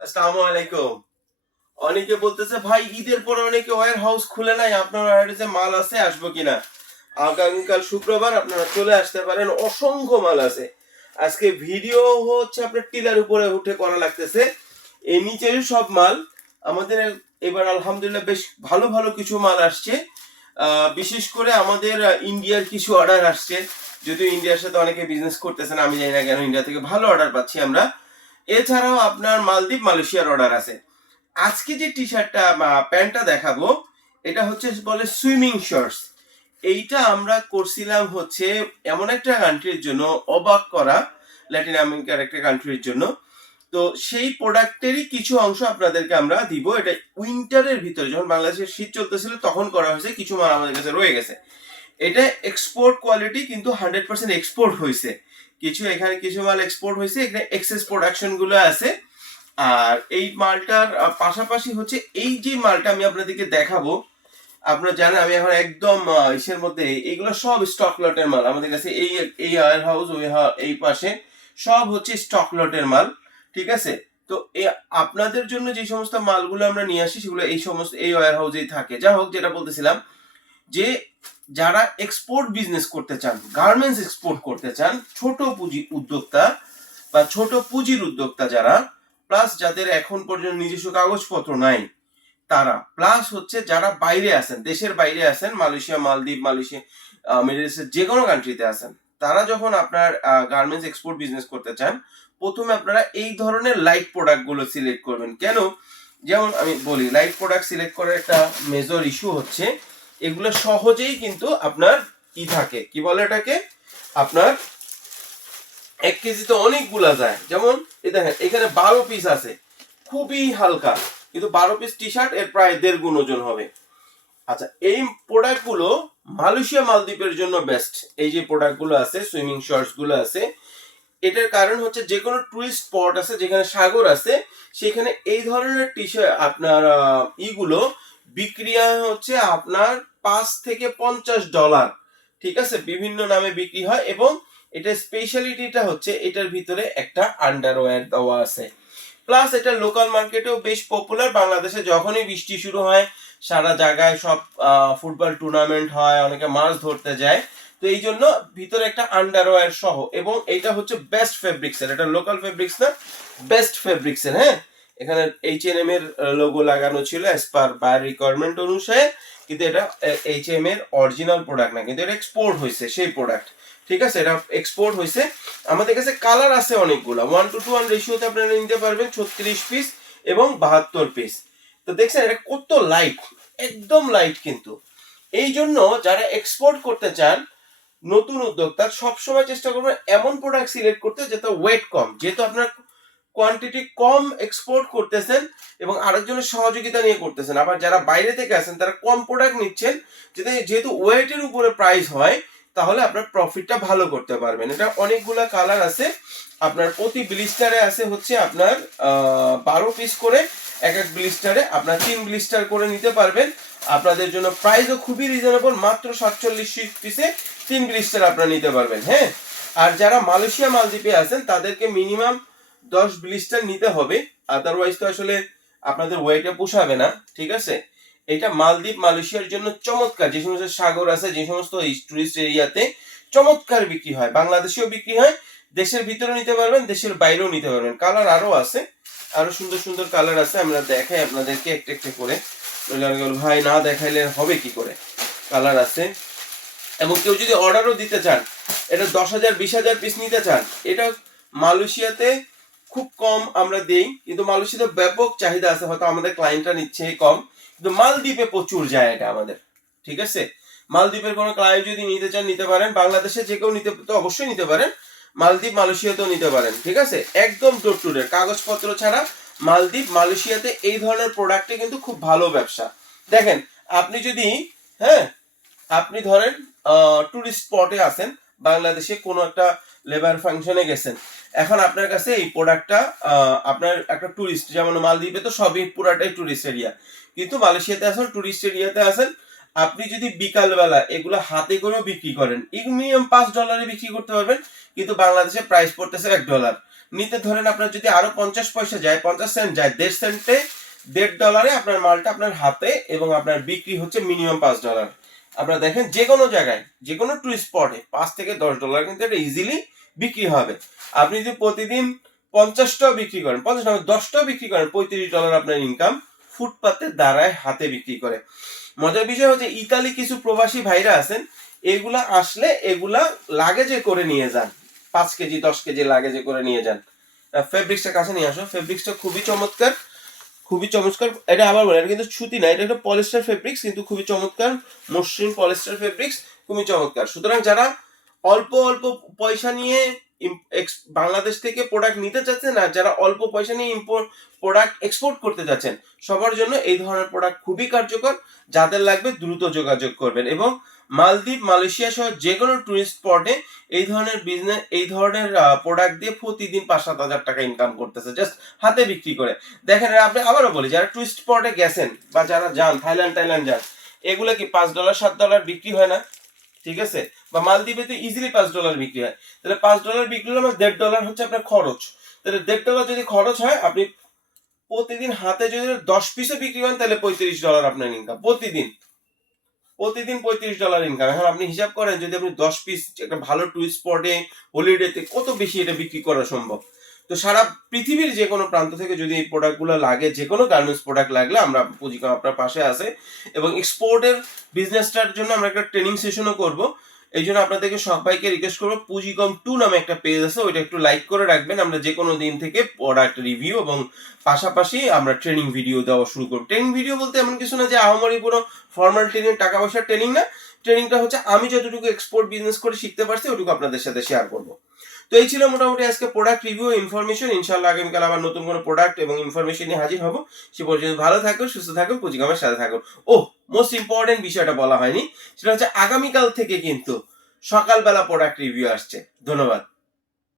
আসসালামু আলাইকুম। অনেকে বলতেছে, ভাই, ঈদের পরে অনেকে ওয়ার হাউস খুলে নাই, আপনার ওয়ারহাউসে মাল আছে, আসব কিনা? আগামীকাল শুক্রবার আপনারা চলে আসতে পারেন, অসংখ্য মাল আছে। আজকে ভিডিও হচ্ছে আপনার টিলার উপরে উঠে করা লাগতেছে। এই নিচের সব মাল, আমাদের এবার আলহামদুলিল্লাহ বেশ ভালো ভালো কিছু মাল আসছে। বিশেষ করে আমাদের ইন্ডিয়ার কিছু অর্ডার আসছে। যদিও ইন্ডিয়ার সাথে অনেকে বিজনেস করতেছেন আমি জানি না কেন, ইন্ডিয়া থেকে ভালো অর্ডার পাচ্ছি আমরা। এছাড়াও আপনার মালদ্বীপ, মালয়েশিয়ার অর্ডার আছে। আজকে যে টি শার্টটা প্যান্টটা দেখাবো, এটা হচ্ছে বলে সুইমিং শর্টস এইটা আমরা করছিলাম হচ্ছে এমন একটা কান্ট্রির জন্য, অবাক করা ল্যাটিন আমেরিকার একটা কান্ট্রির জন্য। তো সেই প্রোডাক্টেরই কিছু অংশ আপনাদেরকে আমরা দিব। এটা উইন্টারের ভিতরে, যখন বাংলাদেশের শীত চলতেছিল, তখন করা হয়েছে, কিছু মাল আমাদের কাছে রয়ে গেছে। এটা এক্সপোর্ট কোয়ালিটি কিন্তু হান্ড্রেড পার্সেন্ট এক্সপোর্ট হয়েছে। কিছু এখানে কিছু মাল এক্সপোর্ট হয়েছে, এখানে এক্সেস প্রোডাকশনগুলো আছে। আর এই মালটার পাশাপাশি হচ্ছে এই যে মালটা আমি আপনাদেরকে দেখাবো, আপনারা জানেন আমি এখন একদম ইসের মধ্যে এইগুলো সব স্টক লটের মাল। আমাদের কাছে এই এই ওয়ার হাউস ওই এই পাশে সব হচ্ছে স্টক লটের মাল, ঠিক আছে? তো আপনাদের জন্য যে সমস্ত মালগুলো আমরা নিয়ে আসি, সেগুলো এই সমস্ত, এই ওয়ার হাউসেই থাকে। যা হোক, যেটা বলতেছিলাম যে যারা এক্সপোর্ট বিজনেস করতে চান গার্মেন্টস এক্সপোর্ট করতে চান, ছোট পুঁজি উদ্যোক্তা বা ছোট পুঁজির উদ্যোক্তা যারা প্লাস যাদের এখন পর্যন্ত নিজস্ব কাগজপত্র নাই, তারা প্লাস হচ্ছে যারা বাইরে আছেন, দেশের বাইরে আছেন, মালয়েশিয়া, মালদ্বীপ, মালয়েশিয়া মিডল যে কোনো কান্ট্রিতে আছেন, তারা যখন আপনার গার্মেন্টস এক্সপোর্ট বিজনেস করতে চান, প্রথমে আপনারা এই ধরনের লাইট প্রোডাক্টগুলো সিলেক্ট করবেন। কেন? যেমন আমি বলি লাইট প্রোডাক্ট সিলেক্ট করার একটা মেজর ইস্যু হচ্ছে এগুলো সহজেই কিন্তু আপনার কি থাকে। কি বলে এটাকে? আপনার এক কেজিতে অনেকগুলা যায়। যেমন, এই দেখেন, এখানে বারো পিস আছে। খুবই হালকা। কিন্তু বারো পিস টি শার্ট এর প্রায় দেড় গুণ ওজন হবে। আচ্ছা এই প্রোডাক্টগুলো মালয়েশিয়া মালদ্বীপের জন্য বেস্ট এই যে প্রোডাক্টগুলো আছে সুইমিং শর্টসগুলো আছে, এটার কারণ হচ্ছে যে কোনো টুরিস্ট স্পট আছে, যেখানে সাগর আছে, সেখানে এই ধরনের টি শার্ট আপনার ইগুলো বিক্রি হয় হচ্ছে আপনার পাঁচ থেকে পঞ্চাশ ডলার, ঠিক আছে? বিভিন্ন নামে বিক্রি হয় এবং এটা স্পেশালিটিটা হচ্ছে এটার ভিতরে একটা আন্ডারওয়্যার দেওয়া আছে। প্লাস এটা লোকাল মার্কেটেও বেশ পপুলার বাংলাদেশে যখনই বৃষ্টি শুরু হয়, সারা জায়গায় সব ফুটবল টুর্নামেন্ট হয়, অনেকে মাছ ধরতে যায়। তো এই জন্য ভিতরে একটা আন্ডারওয়্যার সহ এবং এটা হচ্ছে বেস্ট ফেব্রিক্স এর এটা লোকাল ফেব্রিক্স না বেস্ট ফেব্রিক্স এর হ্যাঁ? এখানে এইচ এন এম এর লোগো লাগানো ছিল অ্যাজ পার বায়ার রিকোয়ারমেন্ট অনুসারে, কিন্তু এটা এইচ এম এর অরিজিনাল প্রোডাক্ট না, কিন্তু এটা এক্সপোর্ট হয়েছে, সেই প্রোডাক্ট ঠিক আছে? এটা এক্সপোর্ট হয়েছে। আমাদের কাছে কালার আছে অনেকগুলো। ওয়ান টু টু ওয়ান রেশিওতে আপনারা নিতে পারবেন, ছত্রিশ পিস এবং বাহাত্তর পিস তো দেখছেন, এটা কত লাইট একদম লাইট কিন্তু। এই জন্য যারা এক্সপোর্ট করতে চান, নতুন উদ্যোক্তা, সবসময় চেষ্টা করবেন এমন প্রোডাক্ট সিলেক্ট করতে যেটা ওয়েট কম, যেহেতু আপনার কোয়ান্টিটি কম এক্সপোর্ট করতেছেন এবং আরেকজনের সহযোগিতা নিয়ে করতেছেন। আবার যারা বাইরে থেকে আসেন, তারা কম প্রোডাক্ট নিচ্ছেন যেটা যেহেতু ওয়েটের উপরে প্রাইস হয়, তাহলে আপনার প্রফিটটা ভালো করতে পারবেন। এটা অনেকগুলো কালার আছে। আপনার প্রতি ব্লিস্টারে আছে হচ্ছে আপনার বারো পিস করে এক এক ব্লিস্টারে আপনার তিন ব্লিস্টার করে নিতে পারবেন। আপনাদের জন্য প্রাইসও খুবই রিজনেবল মাত্র সাতচল্লিশ পিসে তিন ব্লিস্টার আপনারা নিতে পারবেন হ্যাঁ? আর যারা মালয়েশিয়া মালদ্বীপে আছেন, তাদেরকে মিনিমাম দশ ব্লিস্টার নিতে হবে আদারওয়াইজ তো আসলে আপনাদের ওয়েটে পোষাবে না, ঠিক আছে? এটা মালদ্বীপ, মালয়েশিয়ার জন্য চমৎকার, যে সমস্ত সাগর আছে, যে সমস্ত টুরিস্ট এরিয়াতে চমৎকার বিক্রি হয়, বাংলাদেশেও বিক্রি হয়, দেশের ভিতরে নিতে পারবেন, দেশের বাইরেও নিতে পারবেন। কালার আরও আছে, আরও সুন্দর সুন্দর কালার আছে, আমরা দেখাই আপনাদেরকে একটা একটা করে। ভাই, না দেখাইলে হবে কি করে? কালার আছে। এবং কেউ যদি অর্ডারও দিতে চান, এটা দশ হাজার, বিশ হাজার পিস নিতে চান, এটা মালয়েশিয়াতে খুব কম আমরা দেই, কিন্তু মালয়েশিয়াতে ব্যাপক চাহিদা আছে, হয়তো আমাদের ক্লায়েন্টরা নিচ্ছে কম, কিন্তু মালদ্বীপে প্রচুর যায় এটা আমাদের, ঠিক আছে? মালদ্বীপের কোনো ক্লায়েন্ট যদি নিতে চান, নিতে পারেন। বাংলাদেশে যে কেউ নিতে, তো অবশ্যই নিতে পারেন। মালদ্বীপ, মালয়েশিয়াতেও নিতে পারেন, ঠিক আছে? একদম ডোর টু ডোর কাগজপত্র ছাড়া মালদ্বীপ, মালয়েশিয়াতে এই ধরনের প্রোডাক্টে কিন্তু খুব ভালো ব্যবসা। দেখেন, আপনি যদি হ্যাঁ আপনি ধরেন টুরিস্ট স্পটে আছেন বাংলাদেশে কোনো একটা লেবার ফাংশনে গেছেন। এখন আপনার কাছে এই প্রোডাক্টটা আপনার একটা টুরিস্ট যেমন মালদ্বীপে তো সবই পুরাটাই টুরিস্ট এরিয়া কিন্তু মালয়েশিয়াতে আছেন টুরিস্ট এরিয়াতে আসেন আপনি যদি বিকালবেলা এগুলো হাতে করেও বিক্রি করেন মিনিমাম পাঁচ ডলারে বিক্রি করতে পারবেন, কিন্তু বাংলাদেশে প্রাইস পড়তেছে এক ডলার নিতে ধরেন আপনার যদি আরও পঞ্চাশ পয়সা যায়, পঞ্চাশ সেন্ট যায়, দেড় সেন্টে দেড় ডলারে আপনার মালটা আপনার হাতে এবং আপনার বিক্রি হচ্ছে মিনিমাম পাঁচ ডলার আপনারা দেখেন যে কোনো জায়গায় যে কোনো টুরিস্ট স্পটে পাঁচ থেকে দশ ডলার কিন্তু এটা ইজিলি বিক্রি হবে। আপনি যদি প্রতিদিন পঞ্চাশটাও বিক্রি করেন, পঞ্চাশ না দশটাও বিক্রি করেন, পঁয়ত্রিশ ডলার আপনার ইনকাম ফুটপাতে দাঁড়ায় হাতে বিক্রি করে। মজার বিষয় হচ্ছে, ইতালি কিছু প্রবাসী ভাইরা আছেন, এগুলা আসলে এগুলা লাগেজে করে নিয়ে যান। পাঁচ কেজি, দশ কেজি লাগেজে করে নিয়ে যান। ফেব্রিক্সটা কাছে নিয়ে আসো। ফেব্রিক্সটা খুবই চমৎকার। খুবই চমৎকার, এটা আবার বলে, এটা কিন্তু সুতি না, এটা একটা পলিস্টার ফেব্রিক্স কিন্তু খুবই চমৎকার, মসৃণ পলিস্টার ফেব্রিক্স খুবই চমৎকার। সুতরাং যারা অল্প অল্প পয়সা নিয়ে বাংলাদেশ থেকে প্রোডাক্ট নিতে চাচ্ছেন আর যারা অল্প পয়সা নিয়ে ইম্পোর্ট প্রোডাক্ট এক্সপোর্ট করতে চাচ্ছেন, সবার জন্য এই ধরনের প্রোডাক্ট খুবই কার্যকর, যাদের লাগবে দ্রুত যোগাযোগ করবেন এবং মালদ্বীপ, মালয়েশিয়া সহ যে কোনো টুরিস্ট স্পটে এই ধরনের বিজনেস এই ধরনের প্রোডাক্ট দিয়ে প্রতিদিন পাঁচ সাত হাজার টাকা ইনকাম করতেছে জাস্ট হাতে বিক্রি করে। দেখেন আপনি আবারও বলি, যারা টুরিস্ট স্পটে গেছেন বা যারা যান, থাইল্যান্ড টাইল্যান্ড যান, এগুলো কি পাঁচ ডলার সাত ডলার বিক্রি হয় না? ঠিক আছে? বা মালদ্বীপে তো ইজিলি পাঁচ ডলার বিক্রি হয়। তাহলে পাঁচ ডলার বিক্রি হলে আমার দেড় ডলার হচ্ছে আপনার খরচ। তাহলে দেড় ডলার যদি খরচ হয়, আপনি প্রতিদিন হাতে যদি দশ পিসে বিক্রি করেন, তাহলে পঁয়ত্রিশ ডলার আপনার ইনকাম প্রতিদিন। প্রতিদিন পঁয়ত্রিশ ডলার ইনকাম এখন আপনি হিসাব করেন, যদি আপনি দশ পিস একটা ভালো টুরিস্ট স্পটে হলিডেতে কত বেশি এটা বিক্রি করা সম্ভব? তো সারা পৃথিবীর যে কোনো প্রান্ত থেকে যদি এই প্রোডাক্টগুলো লাগে, যে কোনো গার্মেন্টস প্রোডাক্ট লাগলে আমরা পুঁজিকম আপনার পাশে আছে। এবং এক্সপোর্টের বিজনেসটার জন্য আমরা একটা ট্রেনিং সেশনও করব। এই জন্য আপনাদেরকে সবাইকে রিকোয়েস্ট করব পুঁজিকম টু নামে একটা পেজ আছে, ওইটা একটু লাইক করে রাখবেন। আমরা যে কোনো দিন থেকে প্রোডাক্ট রিভিউ এবং পাশাপাশি আমরা ট্রেনিং ভিডিও দেওয়া শুরু করব। ট্রেনিং ভিডিও বলতে এমন কিছু না যে আহামরি পুরো ফর্মাল ট্রেনিং টাকা পয়সার ট্রেনিং না। ট্রেনিংটা হচ্ছে আমি যতটুকু এক্সপোর্ট বিজনেস করে শিখতে পারছি, ওটুকু আপনাদের সাথে শেয়ার করব। তো এই ছিল মোটামুটি আজকে প্রোডাক্ট রিভিউ ইনফরমেশন ইনশাল্লাহ আগামীকাল আবার নতুন কোনো প্রোডাক্ট এবং ইনফরমেশন নিয়ে হাজির হব। সে পর্যন্ত ভালো থাকুন, সুস্থ থাকুন পুঁজিকামের সাথে থাকুন। ও মোস্ট ইম্পর্টেন্ট বিষয়টা বলা হয়নি, সেটা হচ্ছে আগামীকাল থেকে কিন্তু সকালবেলা প্রোডাক্ট রিভিউ আসছে। ধন্যবাদ।